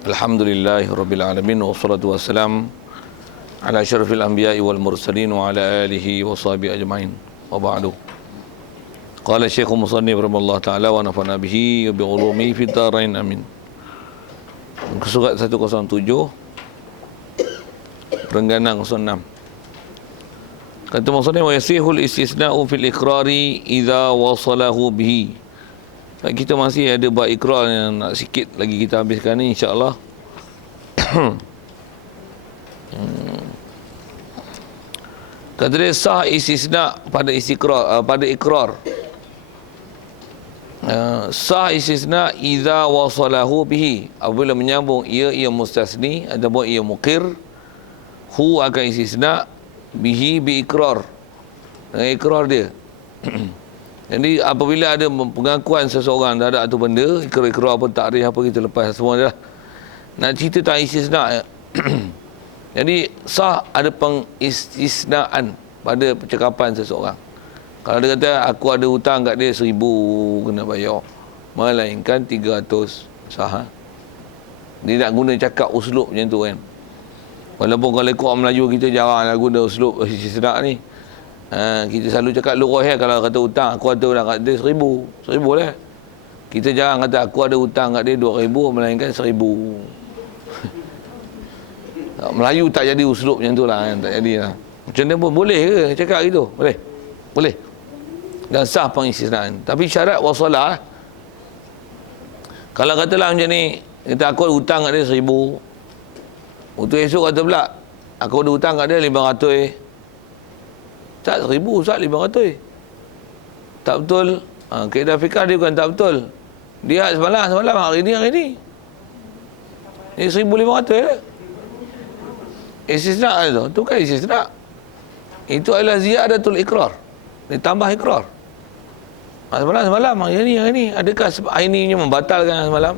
Alhamdulillahirabbil alamin wassalatu wassalam ala asyrafil anbiya'i wal mursalin wa ala alihi wa sahbihi ajma'in. Wa ba'du. Qala Syekh Musannif rahimahullah taala wa nafa'na bihi wa bi ulumihi fid dharain amin. Surat 107 Perengganan 06. Kata Musannif wa yasihul istisna'u fil iqrari idza wasalahu bihi. Kita masih ada bab ikrar yang nak sikit lagi kita habiskan ni insya-Allah. Kata dia sah istisna pada istiqrar, pada ikrar. Sah istisna idza wasalahu bihi, apabila menyambung ia mustasni ataupun ia muqir, hu akan istisna bihi bi ikrar, dengan ikrar dia. Jadi apabila ada pengakuan seseorang terhadap satu benda, ikrar apa, takrif apa, kita lepas semua dah. Nak cerita tentang istisna. Jadi sah ada pengistisnaan pada percakapan seseorang. Kalau dia kata aku ada hutang kat dia 1,000 kena bayar, melainkan 300, sah. Dia nak guna cakap uslub macam tu kan. Walaupun kalau ikut orang Melayu kita jaranglah guna uslub istisna ni. Kita selalu cakap lurus ya, kalau kata hutang aku ada hutang kat dia 1,000 lah. Kita jarang kata aku ada hutang kat dia 2,000 melainkan 1,000. Melayu tak jadi uslub macam tu lah kan, tak jadi lah. Macam mana pun boleh ke cakap gitu? Boleh. Dan sah pengistisnaan. Tapi syarat wasalah. Kalau katalah macam ni, kata aku ada hutang kat dia 1,000. Untuk esok kata pula aku ada hutang kat dia 500. Tak 1,000 Ustaz, 500. Tak betul. Kaedah fikah dia bukan tak betul. Dia semalam, hari ni. Ini 1,500 lah. Istisna tu. Tu kan istisna. Itu adalah ziyadatul ikrar. Dia tambah ikrar. Semalam, hari ni. Adakah hari ni membatalkan semalam?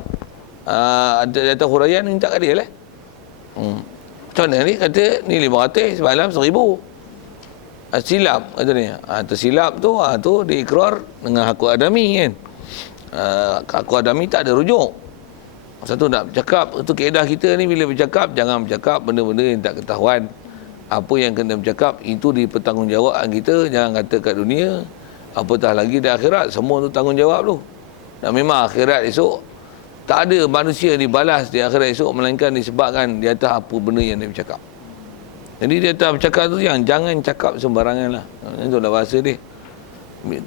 Ada data huraian minta kat dia lah. Macam mana ni? Kata ni 500, semalam 1,000. Silap kata ni. Tersilap tu dia ikrar dengan hakul adami kan. Hakul adami tak ada rujuk. Satu nak bercakap, itu kaedah kita ni, bila bercakap jangan bercakap benda-benda yang tak ketahuan. Apa yang kena bercakap itu dipertanggungjawabkan kita. Jangan kata kat dunia, apatah lagi di akhirat, semua tu tanggungjawab tu. Dan memang akhirat esok tak ada manusia dibalas di akhirat esok melainkan disebabkan di atas apa benda yang dia bercakap. Jadi dia tak bercakap tu jangan cakap sembarangan lah. Itu dah bahasa dia.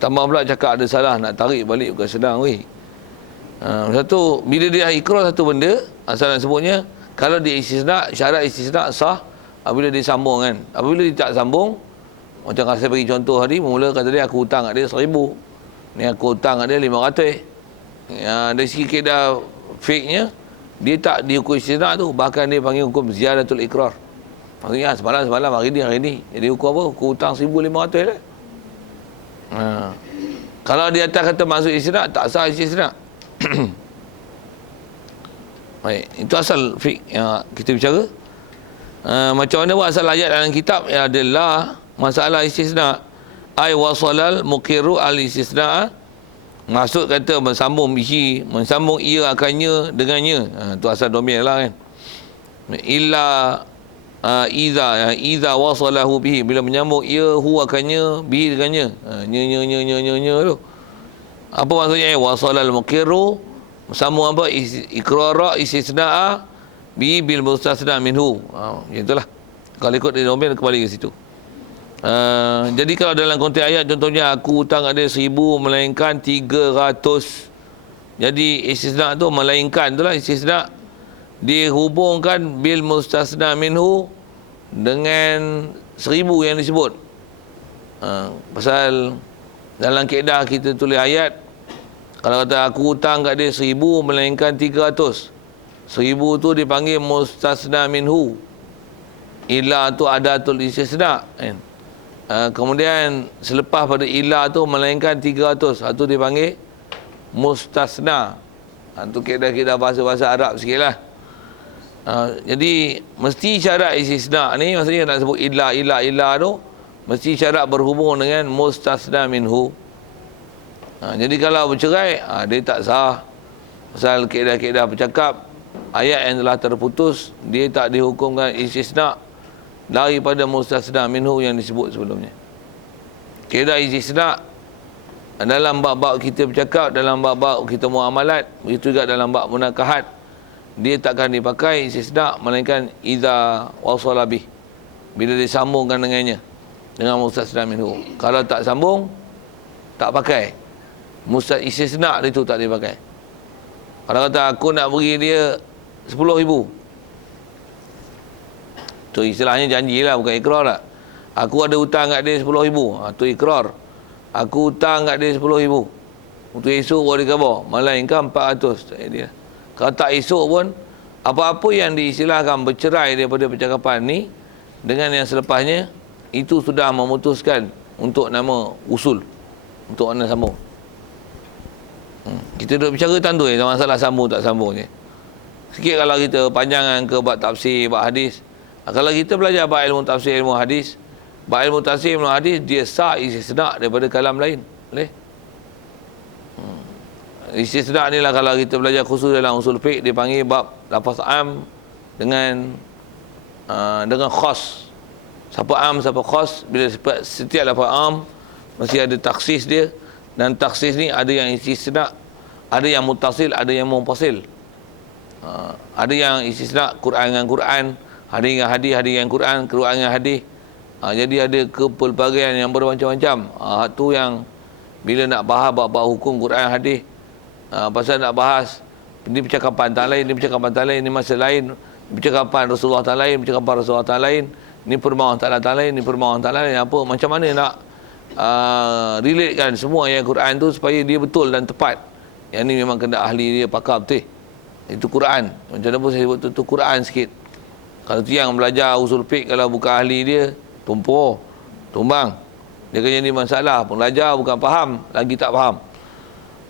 Tambah pula cakap ada salah, nak tarik balik bukan senang weh. Satu, bila dia ikrar satu benda, asal nak sebutnya, kalau dia istisna, syarat istisna sah apabila dia sambung kan. Apabila dia tak sambung, macam kalau saya bagi contoh tadi, mula kata dia aku hutang kat dia 1,000. Ni aku hutang kat dia 500. Dari segi kaedah fake-nya, dia tak dihukum istisna tu, bahkan dia panggil hukum ziyadatul ikrar. Maksudnya semalam, hari ni. Jadi hukum apa? Hukum hutang 1,500 lah. Kalau dia atas kata maksud istisna, tak sah istisna. Baik, itu asal fiqh yang kita bicara. Macam mana buat asal ayat dalam kitab adalah masalah istisna. Ai wasalal muqirru al istisna. Maksud kata mensambung bihi, mensambung ia akannya dengannya. Itu asal domir lah kan. Illa iza wasalahu bihi, bila menyambung ia hu akannya bihi dengannya. Nya tu. Apa maksudnya wasalal muqirru, sambung apa, iqrara istisna bi bil mustasna minhu. Itulah. Kalau ikut dia domir kembali ke situ. Jadi kalau dalam konteks ayat contohnya aku hutang ada 1,000 melainkan 300. Jadi istisna tu melainkan itulah istisna, dihubungkan bil mustasna minhu dengan 1,000 yang disebut. Pasal dalam kaedah kita tulis ayat, kalau kata aku hutang kat dia 1,000 melainkan 300, 1,000 tu dipanggil mustasna minhu. Ila tu adatul istisna kan. Kemudian selepas pada ila tu melainkan 300, itu dipanggil mustasna. Itu kaedah bahasa Arab sikit lah. Jadi mesti syarat istisna ni, maksudnya nak sebut illa tu mesti syarat berhubung dengan mustasna minhu. Jadi kalau bercerai, dia tak sah. Pasal kaedah-kaedah bercakap, ayat yang telah terputus, dia tak dihukumkan istisna daripada mustasna minhu yang disebut sebelumnya. Kira istisna dalam bab-bab kita bercakap, dalam bab-bab kita muamalat, begitu juga dalam bab munakahat, dia takkan dipakai istisna melainkan idza wasala bih, bila disambungkan dengannya, dengan mustasna minhu. Kalau tak sambung, tak pakai. Istisna itu tak dipakai. Kalau kata aku nak beri dia 10,000, tu istilahnya janji lah, bukan ikrar lah. Aku ada hutang kat dia 10,000, tu ikrar. Aku hutang kat dia 10,000, untuk esok baru dia khabar, melainkan 400. Dia. Kalau tak esok pun, apa-apa yang diistilahkan bercerai daripada percakapan ni dengan yang selepasnya, itu sudah memutuskan untuk nama usul, untuk mana sambung. Kita duduk bicara tentu tak masalah sambung tak sambung je. Sikit kalau kita panjangan ke bab tafsir, bab hadis. Kalau kita belajar bab ilmu tafsir, ilmu hadis, bab ilmu tafsir, ilmu hadis, dia sah istisna daripada kalam lain. Boleh? Istisna ni lah kalau kita belajar khusus dalam usul fiqh, dia panggil bab lafaz am dengan khas. Siapa am, siapa khas. Bila setiap lafaz am mesti ada taksis dia, dan taksis ni ada yang istisna, ada yang muttasil, ada yang munfasil. Ada yang istisna Quran dengan Quran, hadis dengan hadis, hadis dengan Quran, Quran dengan hadis. Jadi ada kepelbagaian yang bermacam-macam. Tu yang bila nak bahas bab hukum Quran hadis, pasal nak bahas ini percakapan tak lain, ini percakapan tak lain, ini masa lain, percakapan Rasulullah tak lain, percakapan Rasulullah tak lain, ini permohonan tak lain, ini permohonan tak lain, apa, macam mana nak relatekan semua ayat Quran tu supaya dia betul dan tepat. Yang ni memang kena ahli dia, pakar betul. Itu Quran. Macam mana pun saya sebut tu Quran sikit. Kalau tu yang belajar usul fiqh, kalau bukan ahli dia, tumbang. Dia akan jadi masalah. Belajar bukan faham, lagi tak faham.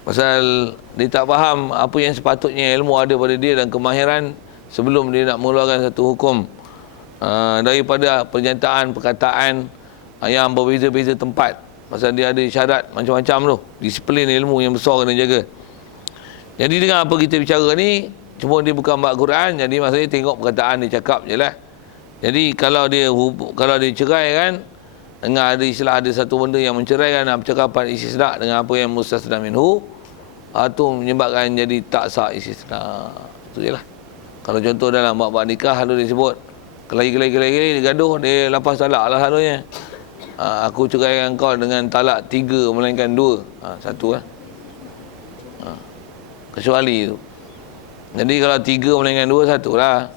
Pasal dia tak faham apa yang sepatutnya ilmu ada pada dia dan kemahiran sebelum dia nak mengeluarkan satu hukum daripada pernyataan, perkataan yang berbeza-beza tempat. Pasal dia ada syarat macam-macam tu. Disiplin ilmu yang besar kena jaga. Jadi dengan apa kita bicara ni, cuma dia bukan bab Quran, jadi maksudnya tengok perkataan dia cakap je lah. Jadi kalau dia cerai kan, dengan ada istilah, ada satu benda yang menceraikan percakapan istisna dengan apa yang mustasna minhu, itu menyebabkan jadi tak sah istisna. Itu je lah. Kalau contoh dalam bab nikah, lalu dia sebut kelagi-kelagi dia gaduh, dia lepas talak lah selalunya. Aku ceraikan kau dengan talak 3 melainkan 2. Satu lah. Kecuali tu. Jadi kalau 3 melainkan 2, 1 lah.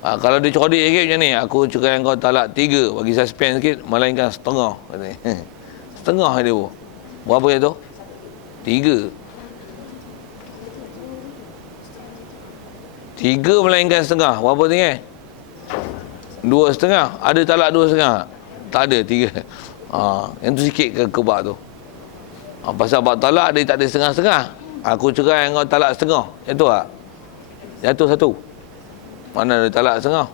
Kalau dia codik sikit macam ni, aku ceraikan kau talak 3, bagi suspense sikit, melainkan setengah. Setengah dia pun. Berapa je tu? 3. 3 melainkan setengah. Berapa tinggal? 2,5. Ada talak 2,5? Tak ada, 3. Yang tu sikit ke bab tu. Pasal bab talak dia tak ada setengah-setengah. Aku cerai kau talak setengah. Jatuh tak? Jatuh satu. Mana ada talak setengah?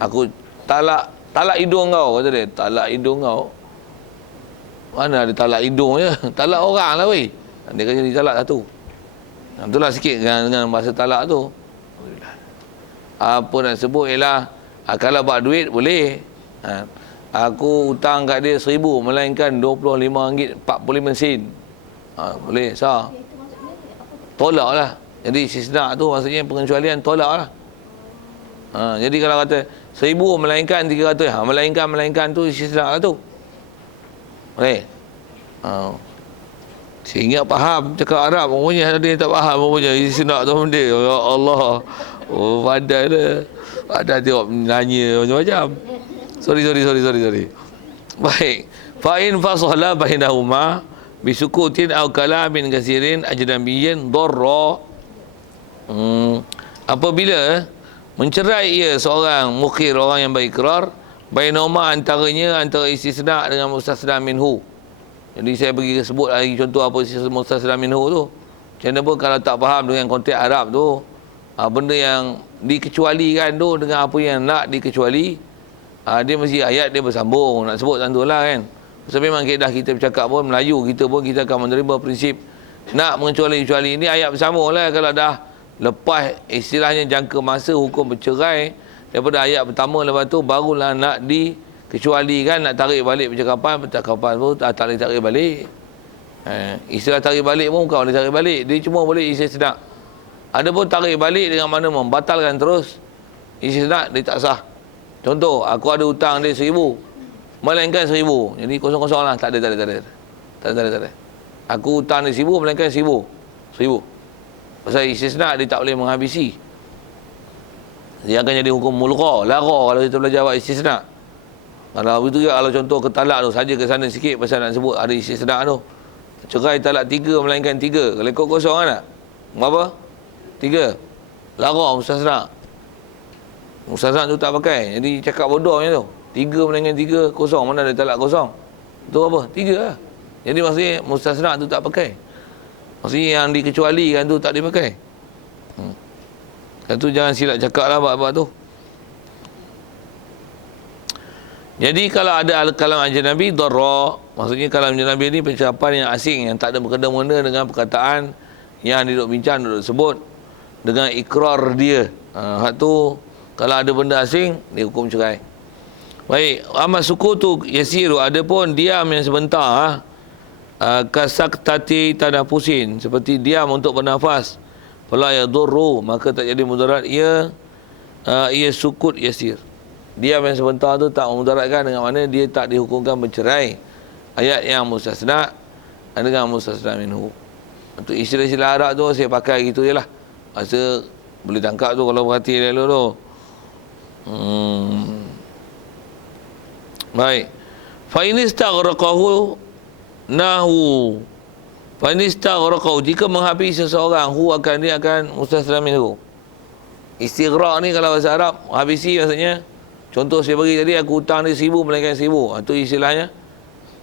Aku talak hidung kau, kata dia. Talak hidung kau. Mana ada talak hidung je. Talak orang lah weh. Dia kata jadi talak satu. Itulah sikit dengan bahasa talak tu. Apa nak sebut ialah, kalau bab duit boleh. Aku hutang kat dia 1,000 melainkan RM25 45 sen. Boleh, sah. Tolak lah. Jadi istisna tu maksudnya pengecualian, tolak lah. Jadi kalau kata 1,000 melainkan 300, melainkan tu istisna lah tu. Boleh. Sehingga faham cakap Arab, pokoknya ada yang tak faham, pokoknya istisna tu benda. Ya Allah. Oh, pandai dah. Ada tengok nanya macam-macam. Sorry. Baik. Fa in fasala bainahuma bisukutin aw kalamin kasirin ajnabiyyin darra. Apabila mencerai ia seorang mukhir, orang yang berikrar, bainahuma antara istisna dengan mustasna minhu. Jadi saya bagi sebut lagi contoh apa mustasna minhu tu. Macam mana pun kalau tak faham dengan konteks Arab tu, benda yang dikecualikan tu dengan apa yang nak dikecuali, dia mesti ayat dia bersambung. Nak sebut tentulah kan. Sebab memang kaedah kita bercakap pun, Melayu kita pun, kita akan menerima prinsip nak mengecuali-kecuali. Ini ayat bersambung lah. Kalau dah lepas istilahnya jangka masa hukum bercerai daripada ayat pertama, lepas tu barulah nak dikecualikan, nak tarik balik percakapan tu tak boleh tarik balik. Istilah tarik balik pun bukan boleh tarik balik, dia cuma boleh istisna. Ada pun tarik balik dengan mana membatalkan terus, istisna dia tak sah. Contoh, aku ada hutang dia 1,000, melainkan 1,000, jadi kosong-kosong lah, tak ada. Aku hutang dia 1,000, melainkan 1,000. Pasal istisna dia tak boleh menghabisi, dia akan jadi hukum mulgha, lara kalau kita belajar buat istisna. Kalau begitu juga, kalau contoh ke talak tu, saja ke sana sikit pasal nak sebut ada istisna tu. Cerai talak 3 melainkan 3. Kalau ikut kosong kan tak? Berapa? 3. Lara mustasna. Mustasna tu tak pakai. Jadi cakap bodoh macam tu. 3 melainkan 3 kosong. Mana ada talak kosong? Tu apa? 3 lah. Jadi maksudnya mustasna tu tak pakai. Maksudnya yang dikecualikan tu tak dipakai. Kan tu jangan silap cakap lah bab-bab tu. Jadi kalau ada kalam ajnabi darra, maksudnya kalam ajnabi ni pencakapan yang asing, yang tak ada berkena-mengena dengan perkataan yang duduk bincang, duduk sebut dengan ikrar dia. Hak tu kalau ada benda asing, dia hukum cerai. Baik, amat sukutu yasiru, ada pun diam yang sebentar, kasaktati tanafusin, seperti diam untuk bernafas, fala yadurru, maka tak jadi mudarat ia sukut yasir. Diam yang sebentar tu tak memudaratkan, dengan mana dia tak dihukumkan bercerai. Ayat yang mustasna dengan mustasna minhu. Untuk istilah-istilah Arab tu saya pakai gitu je lah. Rasa boleh tangkap tu kalau perhati dulu tu. Baik. Fa in istaghraqahu nahu. Fa in istaghraqahu, jika menghabisi seseorang, dia akan mustasna minhu. Istighraq ni kalau bahasa Arab, habisi maksudnya, contoh saya bagi tadi, aku hutang dia 1,000 melainkan 1,000. Itu istilahnya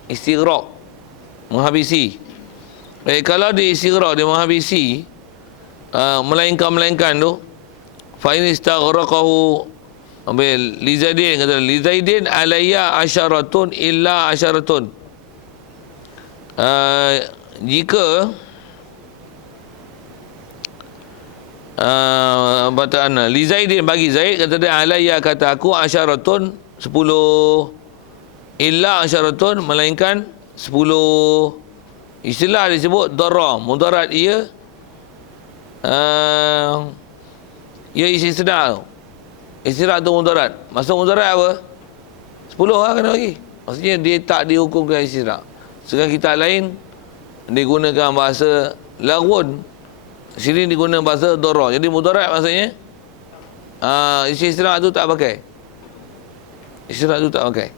istighraq, menghabisi. Baik, kalau dia istighraq, dia menghabisi, melainkan tu, fa in istaghraqahu li Zaidin, kata li Zaidin alayya asyaratun illa asyaratun. Jika bataan li Zaidin, bagi Zaid, kata dia, alayya, kata aku, asyaratun 10, illa asyaratun, melainkan 10. Istilah disebut darra, mudarat ia istisna. Istisna tu mudarat. Maksud mudarat apa? 10 lah kena bagi. Maksudnya dia tak dihukumkan istisna. Sedangkan kitab lain digunakan bahasa lagun, sini digunakan bahasa darra. Jadi mudarat maksudnya istisna tu tak pakai. Istisna tu tak pakai.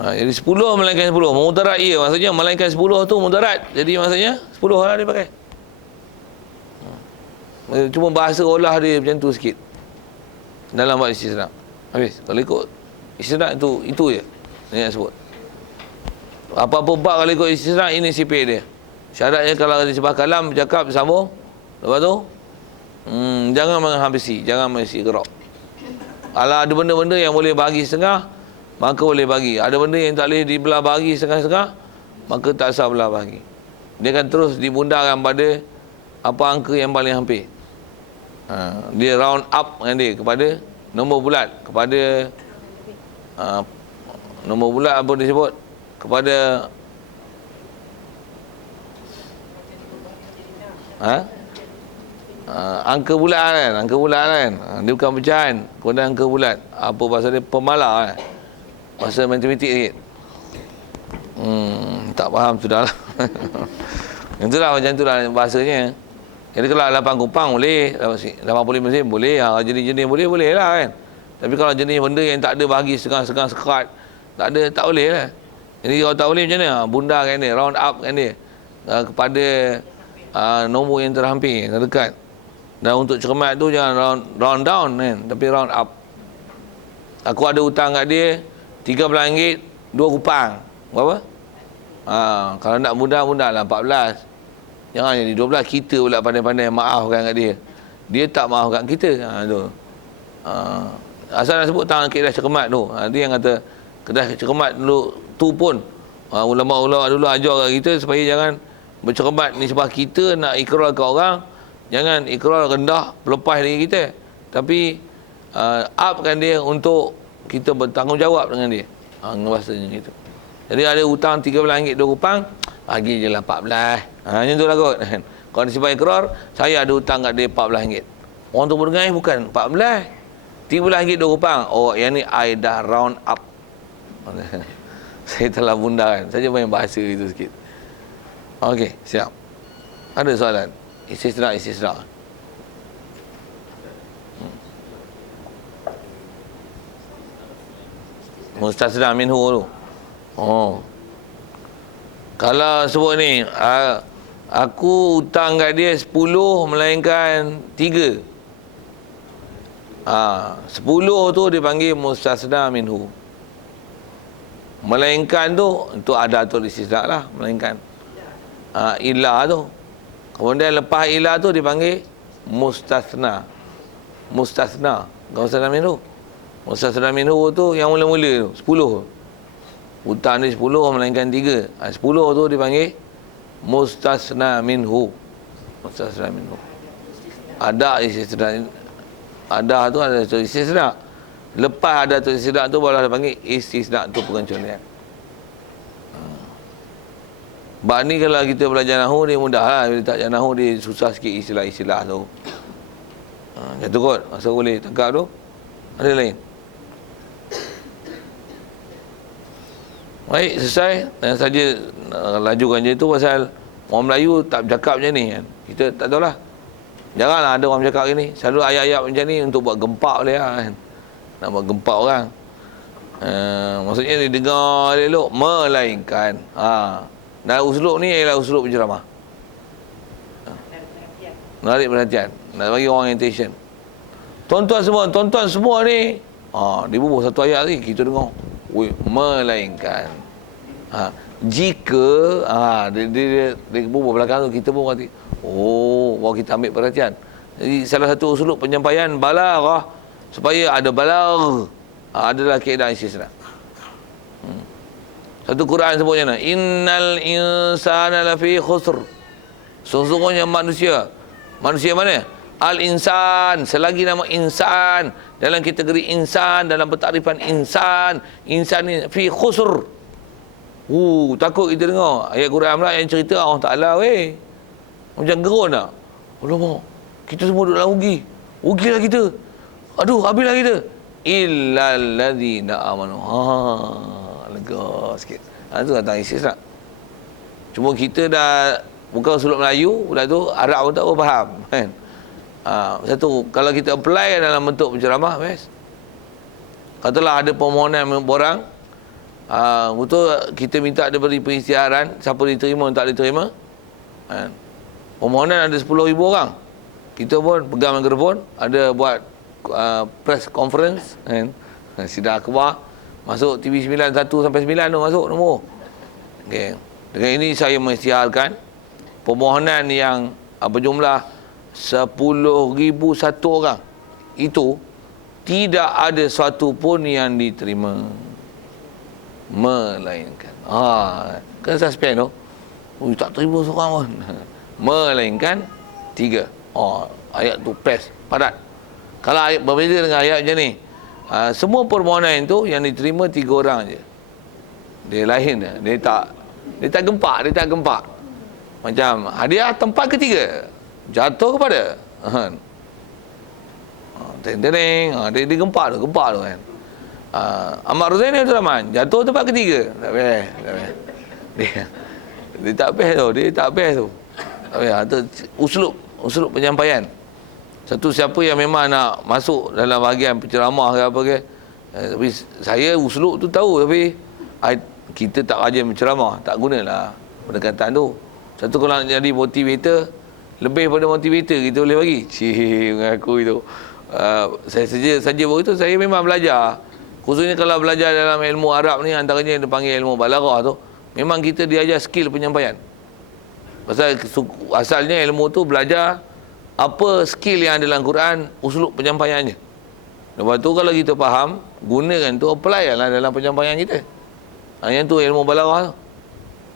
Jadi 10 melainkan 10. Mudarat ia, maksudnya melainkan 10 tu mudarat. Jadi maksudnya 10 lah dia pakai. Cuma bahasa olah dia macam tu sikit dalam bab istisna. Habis. Kalau ikut istisna itu je dia nak sebut. Apa-apa bab kalau ikut istisna, ini sipir dia. Syaratnya kalau ada sebab kalam bercakap bersambung, lepas tu jangan menghabisi, jangan mengisi gerak. Kalau ada benda-benda yang boleh bagi setengah, maka boleh bagi. Ada benda yang tak boleh dibelah bagi setengah-setengah, maka tak sah belah bagi. Dia akan terus dibundarkan pada apa angka yang paling hampir. Dia round up dengan dia kepada nombor bulat, kepada nombor bulat apa disebut, kepada angka bulat kan, angka bulat kan. Dia bukan pecahan, kepada angka bulat. Apa bahasa dia, pemalar kan. Bahasa matematik sikit. Tak faham sudah lah. Itulah macam tu lah bahasanya. Jadi kalau 8 kupang boleh, 85 mesin boleh, jenis-jenis boleh lah kan. Tapi kalau jenis benda yang tak ada bahagi setengah-setengah sekat, tak boleh lah. Jadi kalau tak boleh macam mana? Bundar kan dia, round up kan dia, kepada nombor yang terhampir, terdekat. Dan untuk cermat tu jangan round down kan, tapi round up. Aku ada hutang kat dia RM13, 2 kupang. Berapa? Kalau nak mudah lah 14. Jangan jadi 12. Kita pula pandai-pandai maafkan kat dia. Dia tak maafkan kita. Tu. Asal nak sebut tangan kedah cermat tu. Dia yang kata kedah cermat dulu tu pun ulama-ulama dulu ajar kat kita supaya jangan bercermat nisbah kita nak ikrar ke orang, jangan ikrar rendah pelepas diri kita, tapi upkan dia untuk kita bertanggungjawab dengan dia. Bahasanya gitu. Jadi ada hutang RM13 RM2, bagi je lah 14. Macam tu lah kot. Kalau nisbah ikrar, saya ada hutang kat dia RM14. Orang tu berdengar bukan 14, RM13 RM2. Oh, yang ni I dah round up. Saya telah bunda kan. Saja main bahasa itu sikit. Okey, siap. Ada soalan? Istisna. Mustasna minhu tu. Oh. Kalau sebut ni, aku hutang kat dia 10 melainkan 3. 10 tu dipanggil mustasna minhu. Melainkan tu, itu ada tu istisna lah, melainkan. Ilah tu. Kemudian lepas ilah tu dipanggil mustasna. Mustasna minhu. Mustasna minhu tu yang mula-mula tu, 10. Hutang ni 10 melainkan 3. 10 tu dipanggil mustasna minhu. Mustasna minhu. Ada istisna. Ada tu ada tu istisna. Lepas ada tu istisna tu baru dipanggil istisna tu pengecualian. Bab ni kalau kita belajar nahu dia mudah lah. Bila tak belajar nahu dia susah sikit istilah-istilah tu. Macam tu kot. Masa boleh tangkap tu. Ada lain. Baik, selesai. Dan saja lajukan je tu pasal orang Melayu tak bercakap macam ni kan. Kita tak tahu lah. Janganlah ada orang bercakap gini. Selalu ayat-ayat macam ni untuk buat gempak boleh lah kan. Nak buat gempak orang. Maksudnya dia dengar elok. Melainkan. Dan uslub ni ialah uslub penceramah. Menarik perhatian. Nak bagi orang attention. Tuan-tuan semua ni. Dia bubuh satu ayat lagi. Kita dengar. Melainkan. Jika dia bubuh belakang tu, kita pun berhati. Baru kita ambil perhatian. Jadi salah satu uslub penyampaian balaghah, supaya ada balagh, adalah kaedah istisna. Satu Quran sebutnya, innal insana lafi khusr. Sesungguhnya manusia mana? Al-insan. Selagi nama insan dalam kategori insan, dalam pertakrifan insan ni fi khusr. Takut kita dengar ayat Quran pula yang cerita Allah Ta'ala weh. Macam gerun tak? Alamak, kita semua duduk dalam rugilah kita. Aduh, habislah kita. Illal ladzina amanu. Lega sikit. Itu kata istisna. Cuma kita dah bukan uslub Melayu, dah tu Arab pun tak faham kan. Satu, kalau kita apply dalam bentuk penceramah, katalah ada permohonan borang, betul kita minta dia beri pengisytiharan, siapa diterima tak diterima kan. Permohonan ada 10,000 orang. Kita pun pegang mikrofon, ada buat press conference kan. Sidang akhbar, masuk TV 9 1 sampai 9 tu masuk nombor. Okey. Dengan ini saya mengisytiharkan permohonan yang berjumlah 10,001 orang. Itu tidak ada satu pun yang diterima. Melainkan. Kan suspend tu. Tak terima seorang pun. Melainkan 3. Ayat tu press padat. Kalau ayat berbeza dengan ayat macam ni, semua permohonan itu yang diterima 3 orang je. Dia lain dia tak gempak. Macam hadiah tempat ketiga jatuh kepada dia gempak tu kan. Ahmad Ruzaini Abdul Rahman jatuh tempat ketiga. Tak payah. Dia tak payah tu. Itu uslub penyampaian. Satu, siapa yang memang nak masuk dalam bahagian penceramah ke apa ke, tapi saya uslub tu tahu, tapi kita tak rajin menceramah, tak gunalah pendekatan tu. Satu, kalau nak jadi motivator, lebih pada motivator kita boleh bagi. Mengaku itu. Saya saja baru itu saya memang belajar. Khususnya kalau belajar dalam ilmu Arab ni, antaranya yang dipanggil ilmu balaghah tu, memang kita diajar skill penyampaian. Pasal asalnya ilmu tu belajar apa skill yang ada dalam Quran, uslub penyampaiannya. Lepas tu kalau kita faham, gunakan tu, apply lah dalam penyampaian kita. Yang tu ilmu balaghah tu.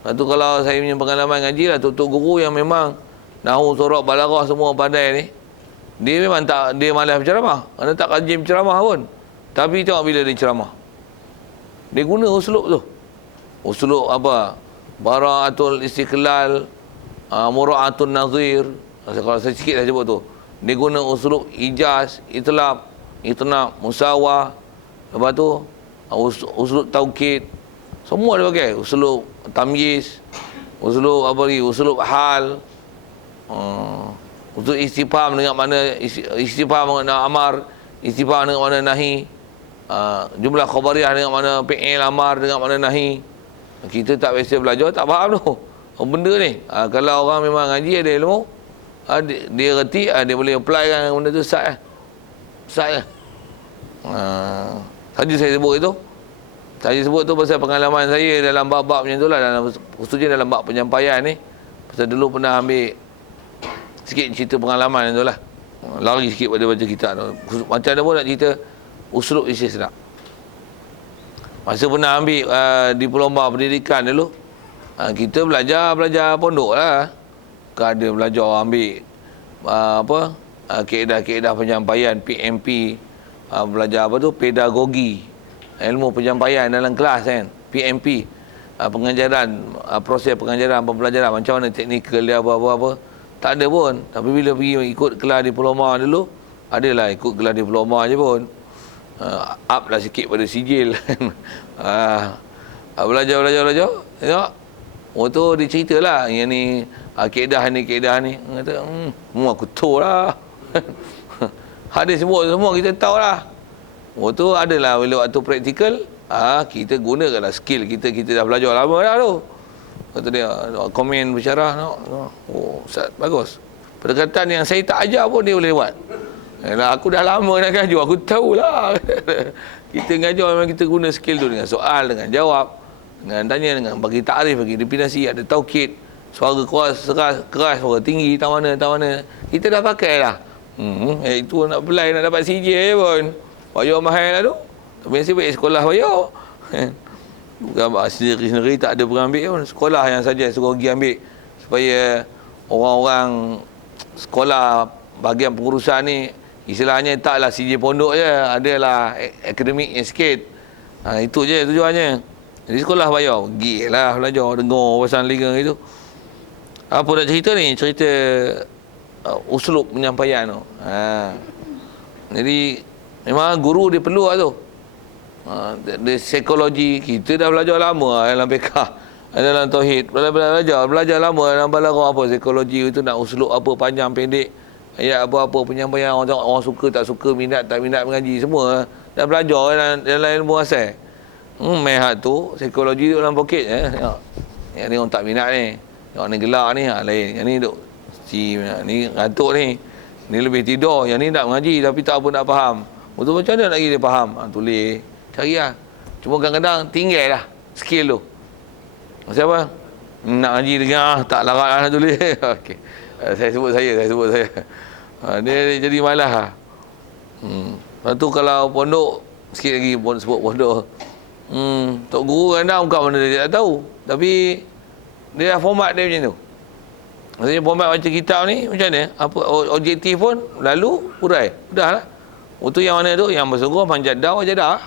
Lepas tu kalau saya punya pengalaman ngaji lah, tok guru yang memang nahu, sorok, balarah semua pandai ni, dia memang tak, dia malas berceramah. Kerana tak kaji berceramah pun. Tapi tengok bila dia ceramah, dia guna uslub tu. Uslub apa? Bara'atul istiqlal, mura'atul nazir. Kalau saya sikit saya sebut tu. Dia guna uslub ijaz, itlab, itnab, musawah. Lepas tu uslub taukid. Semua dia pakai. Uslub tamyiz, uslub apa lagi? Uslub hal. Uslub istifham dengan mana istifham dengan amar, istifham dengan mana nahi. Jumlah khabariyah dengan mana fi'il amar, dengan mana nahi. Kita tak biasa belajar, tak faham tu benda ni. Kalau orang memang ngaji, ada ilmu, dia reti, dia boleh apply kan benda tu, sat lah. Sat lah. Saja saya sebut itu. Saya sebut tu pasal pengalaman saya dalam bab-bab macam tu lah, khususnya dalam bab penyampaian ni. Pasal dulu pernah ambil sikit cerita pengalaman tu lah. Lari sikit pada baca kitab tu. Macam mana pun nak cerita uslub istisna. Masa pernah ambil diploma pendidikan dulu, kita belajar pondok lah. Ada belajar ambil kaedah-kaedah penyampaian, PMP, belajar apa tu, pedagogi, ilmu penyampaian dalam kelas kan, PMP, pengajaran, proses pengajaran, pembelajaran, macam mana teknikal dia, apa-apa. Tak ada pun. Tapi bila pergi ikut kelas diploma dulu, adalah ikut kelas diploma je pun. Up lah sikit pada sijil. Belajar. Tengok. Oh tu dia ceritalah, yang ni kaedah ni. Kata, semua aku tahu lah. Hadis semua kita tahu lah. Oh tu adalah bila waktu praktikal, kita gunakanlah skill kita dah belajar lama dah tu. Kata dia, komen bersyarah, oh Ustaz, bagus. Pendekatan yang saya tak ajar pun dia boleh buat. Aku dah lama nak ngajar, aku tahulah. Kita ngajar memang kita guna skill tu dengan soal, dengan jawab, dengan tanya, dengan bagi takrif, bagi definisi, ada taukid, suara keras, suara tinggi, tak mana. Kita dah pakai lah. Itu nak apply, nak dapat CJ pun. Bayar mahal lah tu. Tapi nasib baik sekolah bayar. Gambar sendiri tak ada pengambil pun. Sekolah yang saja suruh pergi ambil. Supaya orang-orang sekolah bahagian pengurusan ni, istilahnya taklah CJ pondok je, adalah akademiknya sikit. Itu je tujuannya. Jadi sekolah bayar, pergi lah belajar, dengar pasal liga itu. Apa nak cerita ni? Cerita uslub penyampaian tu. Jadi memang guru dia perlu lah tu. Dia psikologi, kita dah belajar lama dalam fiqh, dalam tauhid, belajar lama dalam balaghah, apa psikologi itu, nak uslub apa, panjang pendek, ayat apa penyampaian, orang suka tak suka, minat tak minat mengaji, semua dah belajar dalam ilmu asal. Mehat tu psikologi duduk dalam poket. Tengok, yang ni orang tak minat ni, yang ni gelak ni, lain. Yang ni duk ni ngantuk ni lebih tidur, yang ni nak mengaji tapi tak apa nak faham. Betul, macam mana nak dia faham? Tulis, cari lah. Cuma kadang-kadang tinggal lah skill tu. Maksud apa? Nak ngaji dengar, tak larat lah nak tulis. Okay. Saya sebut saya. Dia jadi malas lah. Lepas tu kalau pondok, sikit lagi sebut pondok. Tok guru kadang bukan benda dia tak tahu. Tapi dia dah format dia macam tu. Maksudnya format baca kitab ni macam mana? Apa objektif pun lalu urai. Dah lah. Itu yang mana tu? Yang bersungguh panjadah wajadah.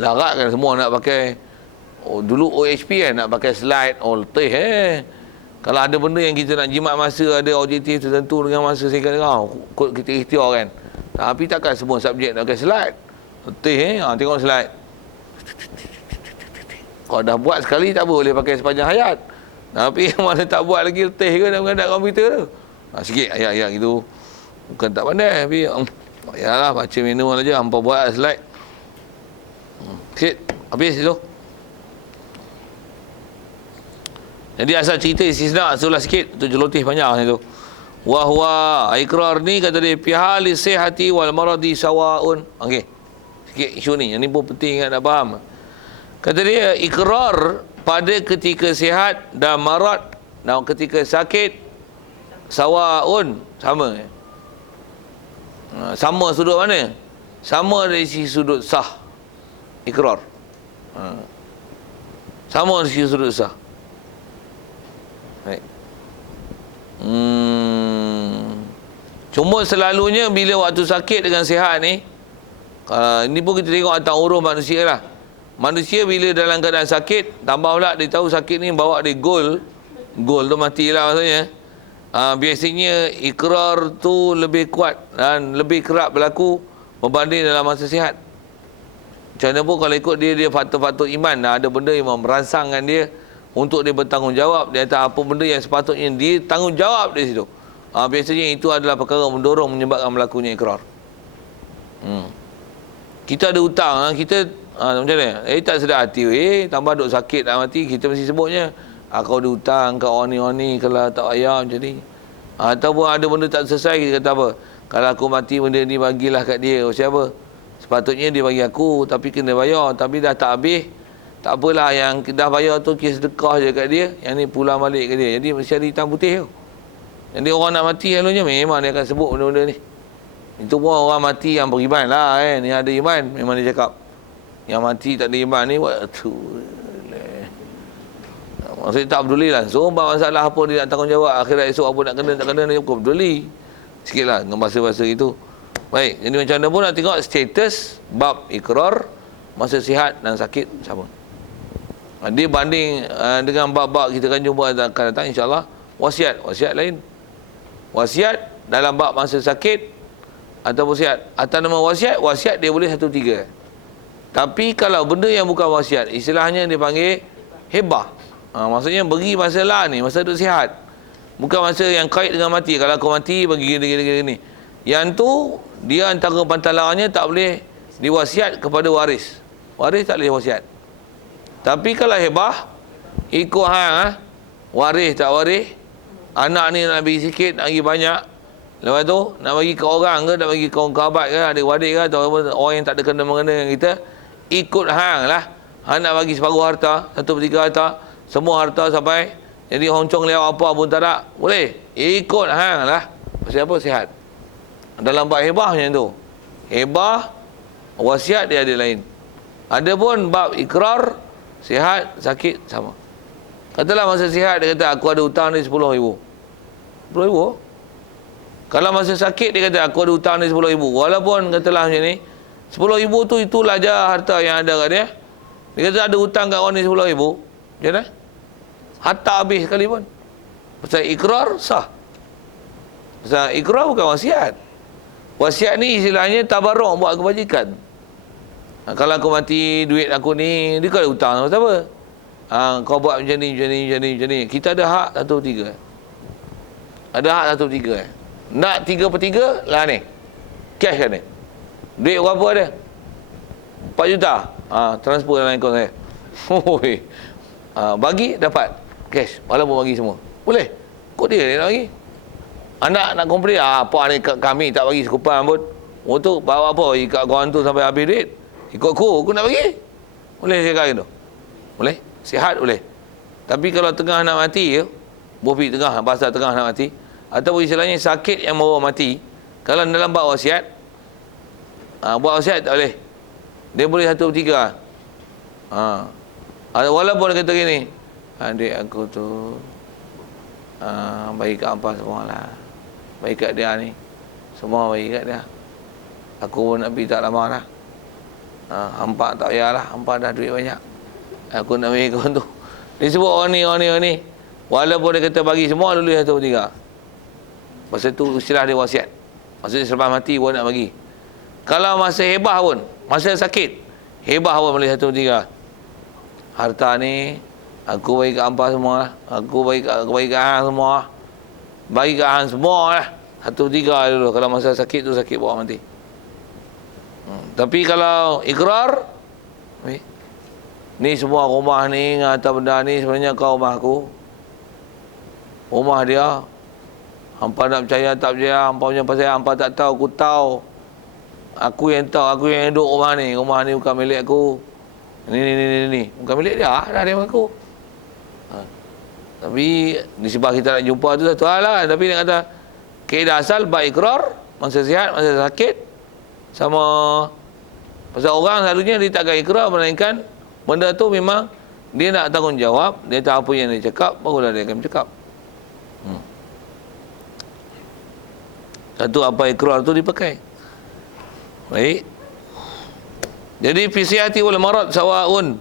Larat kan semua nak pakai. Dulu OHP kan nak pakai slide. Letih Kalau ada benda yang kita nak jimat masa, ada objektif tertentu dengan masa, saya kata kita ikhtiar kan. Tapi takkan semua subjek nak pakai slide. Letih tengok slide. Kalau dah buat sekali tak boleh pakai sepanjang hayat. Tapi yang mana tak buat lagi, letih ke nak mengadap komputer tu. Sikit ayat-ayat gitu. Bukan tak pandai, tapi yalah baca manual aja, hampa buat slide. Sikit, habis tu. Jadi asal cerita istisna sulah sikit untuk jelutih panjang itu. Wa huwa ikrar ni kata dia pihal li sihhati wal maradi sawaun. Okey. Sikit isu ni, yang ni pun penting nak faham. Kata dia ikrar pada ketika sihat dan marad dan ketika sakit sawaun, sama. Sama sudut mana? Sama dari sisi sudut sah ikrar. Sama dari sisi sudut sah. Baik. Cuma selalunya bila waktu sakit dengan sihat ni, ini pun kita tengok atas urus manusia lah. Manusia bila dalam keadaan sakit, tambah pula dia tahu sakit ni bawa dia gol tu matilah maksudnya. Biasanya ikrar tu lebih kuat dan lebih kerap berlaku berbanding dalam masa sihat. Macam mana pun kalau ikut dia faktor-faktor iman, ada benda yang merangsangkan dia untuk dia bertanggungjawab di atas apa benda yang sepatutnya dia tanggungjawab di situ. Biasanya itu adalah perkara mendorong menyebabkan berlakunya ikrar. Kita ada hutang, kita macam mana? Tak sedar hati, tambah duk sakit dah mati, kita mesti sebutnya. Kau ada hutang kat orang ni, kalau tak bayar macam ni. Ataupun ada benda tak selesai, kita kata apa? Kalau aku mati benda ni bagilah kat dia. Siapa? Sepatutnya dia bagi aku, tapi kena bayar. Tapi dah tak habis, tak apalah, yang dah bayar tu kita sedekah je kat dia, yang ni pulang balik kat dia. Jadi mesti ada hitam putih tu. Jadi orang nak mati selalunya memang dia akan sebut benda-benda ni. Itu pun orang mati yang beriman lah kan. Yang ada iman memang dia cakap. Yang mati tak ada iman ni, maksudnya tak peduli langsung masalah apa dia nak tanggungjawab akhirat esok, apa nak kena tak kena, dia bukan peduli sikit lah dengan bahasa-bahasa itu. Baik, jadi macam mana pun nak tengok status bab ikrar masa sihat dan sakit sama. Dia banding dengan bab-bab kita akan jumpa akan datang insyaAllah. Wasiat lain. Wasiat dalam bab masa sakit ataupun sihat. Atas nama wasiat dia boleh 1/3. Tapi kalau benda yang bukan wasiat, istilahnya dia panggil hebah. Maksudnya bagi masa lah ni, masa duduk sihat. Bukan masa yang kait dengan mati. Kalau aku mati, bagi gini. Yang tu, dia antara pantalangannya tak boleh diwasiat kepada waris. Waris tak boleh wasiat. Tapi kalau hebah, ikut hang, waris tak waris, anak ni nak bagi sikit, nak bagi banyak. Lepas tu, nak bagi ke orang ke, nak bagi ke orang kerabat ke, adik-adik ke, atau orang yang tak ada kena-mengena dengan kita, ikut hang lah. Hang nak bagi separuh harta, 1/3 harta, semua harta sampai jadi honcong liau apa pun tak ada, boleh ikut hang lah. Pasal apa? Sihat. Dalam bab hebah macam tu, hebah wasiat dia ada lain. Ada pun bab ikrar sihat sakit sama. Katalah masa sihat dia kata aku ada hutang ni 10,000. 10,000. Kalau masa sakit dia kata aku ada hutang ni 10,000, walaupun katalah macam ni 10,000 tu itulah je harta yang ada kat dia. Dia kata ada hutang kat orang ni 10,000, macam mana? Harta habis sekali pun. Pasal ikrar sah. Pasal ikrar bukan wasiat. Wasiat ni istilahnya tabarruk buat kebajikan. Kalau aku mati, duit aku ni, dia kau ada hutang pasal apa? Kau buat macam ni. Kita ada hak 1/3. Ada hak 1/3. Nak 3/3 lah ni. Cash kan ni. Duit berapa ada? 4 juta. Transfer dalam akaun saya. Bagi dapat cash, walaupun bagi semua. Boleh. Kok dia nak bagi? Anak nak komplain, apa ni kami tak bagi sekupan pun. Untuk bawa apa ikat kawan tu sampai habis duit. Ikut aku nak bagi. Boleh saya kata gitu. Boleh. Sihat boleh. Tapi kalau tengah nak mati, bofi tengah, bahasa tengah nak mati, atau istilahnya sakit yang membawa mati, kalau dalam bab wasiat, buat wasiat tak boleh. Dia boleh 1/3. Walaupun dia kata gini, adik aku tu bagi kat hampa semua lah, bagi kat dia ni, semua bagi kat dia, aku pun nak pergi tak lama lah, hampa tak payahlah, hampa dah duit banyak, aku nak bagi kau tu. Dia sebut orang ni, walaupun dia kata bagi semua dulu 1/3. Pasal tu istilah dia wasiat. Maksudnya selepas mati pun nak bagi. Kalau masa hebah pun, masa sakit, hebah pun boleh 1/3. Harta ni aku bagi kat hampa semua lah. Aku bagi kat hang semua lah. Bagi kat hang semua lah. 1/3 dulu. Kalau masa sakit tu sakit bawa mati. Tapi kalau ikrar, ni semua rumah ni atau benda ni sebenarnya kau rumah aku. Rumah dia, hampa nak percaya tak percaya, hampa punya pasal hampa tak tahu, aku tahu. Aku yang tahu, aku yang duduk rumah ni. Rumah ni bukan milik aku. Ni. Bukan milik dia, dah dia dengan aku. Tapi disebab kita nak jumpa tu satu hal lah. Tapi dia kata kaedah asal bab ikrar masa sihat, masa sakit sama. Pasal orang selalunya dia takkan ikrar, melainkan benda tu memang dia nak tanggungjawab, dia tahu apa yang dia cakap, barulah dia akan bercakap. Satu apa ikrar tu dipakai. Baik. Jadi fi sihhati wal marad sawaun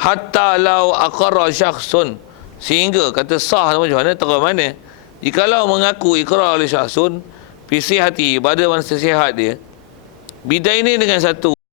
hatta law aqarra syakhsun, sehingga kata sah macam mana, terang mana, jikalau mengaku ikrar oleh syakhsun fi sihhati pada masa sihat dia, bidaini dengan satu